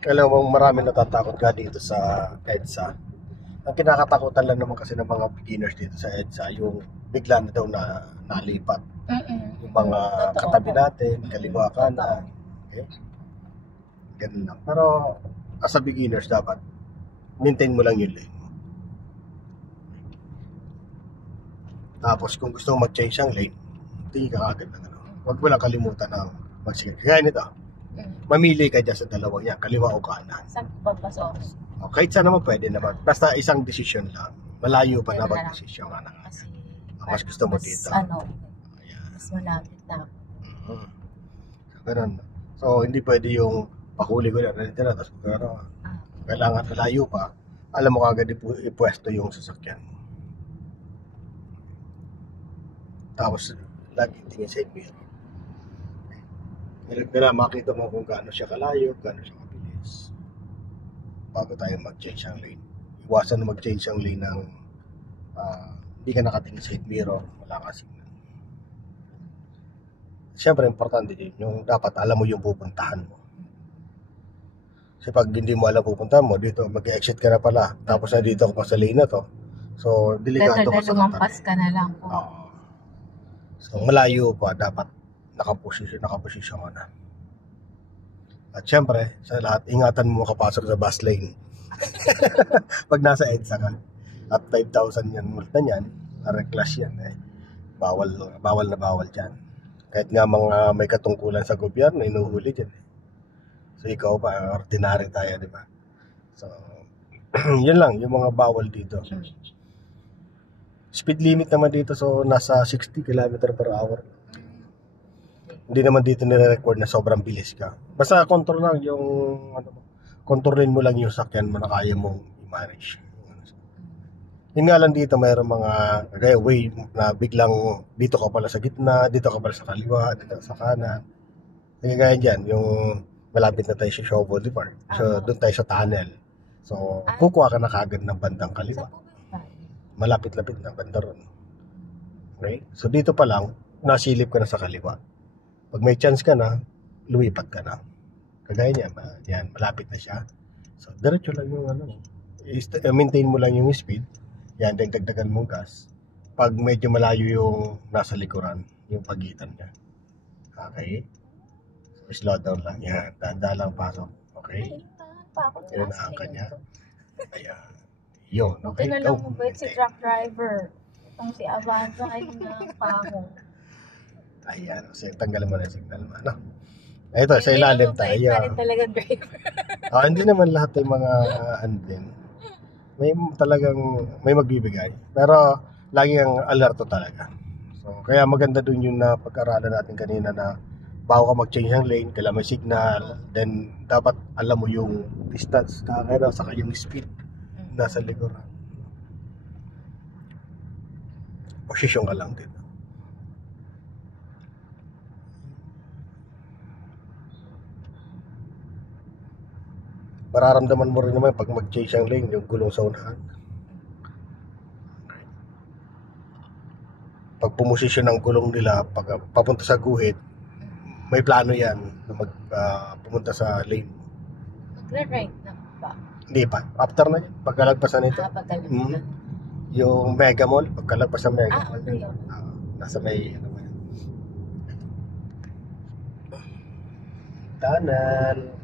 Alam mo, marami natatakot ka dito sa EDSA. Ang kinakatakutan lang naman kasi ng mga beginners dito sa EDSA, yung bigla na daw na nalipat. Yung mga Totoo katabi po. natin, kaliwa kanan. Okay? Ganun lang. Pero as a beginners, dapat maintain mo lang yung lane mo. Tapos kung gusto mo mag-change ang lane, tingin ka agad ng ano. Huwag mo lang kalimutan ng magsigil. Kaya nito, mamili ka dyan sa dalawang yan, kaliwa o kanan. Saan papasok? O, kahit saan naman pwede naman. Basta isang desisyon lang. Malayo pa Yan na na lang. mag-desisyon ka na. Kasi Mas gusto mo mas, dito. Ayan. mas malapit na. So, ganun. So, hindi pwede yung pakuli ko na dito na, tapos pero, kailangan malayo pa. Alam mo kagad ipwesto yung sasakyan mo. Tapos, lagi tingin sa mirror. Kailangan makita mo kung gaano siya kalayo, gaano siya kabilis. Bago tayo mag-change ang lane. Iwasan na mag-change ang lane ng hindi ka nakatingin sa mirror, wala ka signal. Siyempre, importante din yung dapat alam mo yung pupuntahan mo. Kasi pag hindi mo alam pupuntahan mo, dito mag-exit ka na pala, tapos na dito ako pa sa lane na to. So, delikado Better ka na sa lumampas katabi. ka na lang po. Oo. So, malayo pa, dapat nakaposisyon ka na. At syempre, sa lahat, ingatan mo makapasok sa bus lane. Pag nasa EDSA ka. At 5,000 yan, multa niyan, reclass yan eh. Bawal na bawal dyan. Kahit nga mga may katungkulan sa gobyerno, inuhuli dyan. So ikaw pa, ordinary tayo, di ba? So, yun lang, yung mga bawal dito. Speed limit naman dito, so nasa 60 km/h. Hindi naman dito nire-record na sobrang bilis ka. Basta control lang yung, kontrolin mo lang yung sakyan mo na kaya mong i-manage. Yun nga lang dito, mayroong mga kaya way na biglang dito ka pala sa gitna, dito ka pala sa kaliwa, dito sa kanan. Kaya dyan, yung malapit na tayo sa Shaw Boulevard. So, doon tayo sa tunnel. So, kukuha ka na kagad ng bandang kaliwa. Malapit-lapit na banda ron. Okay? So, dito pa lang, nasilip ka na sa kaliwa. Pag may chance ka na, lumipat ka na. Kagaya niya, yan, malapit na siya. So, diretso lang yung maintain mo lang yung speed. Yan, dagdagan mong gas. Pag medyo malayo yung nasa likuran, yung pagitan niya. Okay? So, slow down lang. Yan, danda lang pasok. Okay? Yun ang kanya. Ayan. Yun, okay? Buti na lang mabait si truck driver. Itong si Avanza ay pangong. Ayan, so, tanggalin mo na yung signal mo. Ano? Ito, sa ilalim tayo. Hindi naman talaga driver. Hindi naman lahat yung mga din. May talagang may magbibigay. Pero lagi ang alerto talaga. So kaya maganda dun yung napag-aralan natin kanina na bago ka mag-change ng lane, kailangan may signal, then dapat alam mo yung distance na kaya saka yung speed nasa likuran. Posisyon ka lang din. Mararamdaman mo rin naman pag mag-change ang lane, yung gulong sa unahan. Pag pumosisyon ng gulong nila, pag papunta sa guhit, may plano yan na pumunta sa lane. Magre-right na ba? Hindi pa. After na yan. Pagkalagpasan nito. Pagkalagpasan. Yung Mega Mall, pagkalagpas ng Mega Mall. Okay. Nasa may, ano ba yan? Tunnel.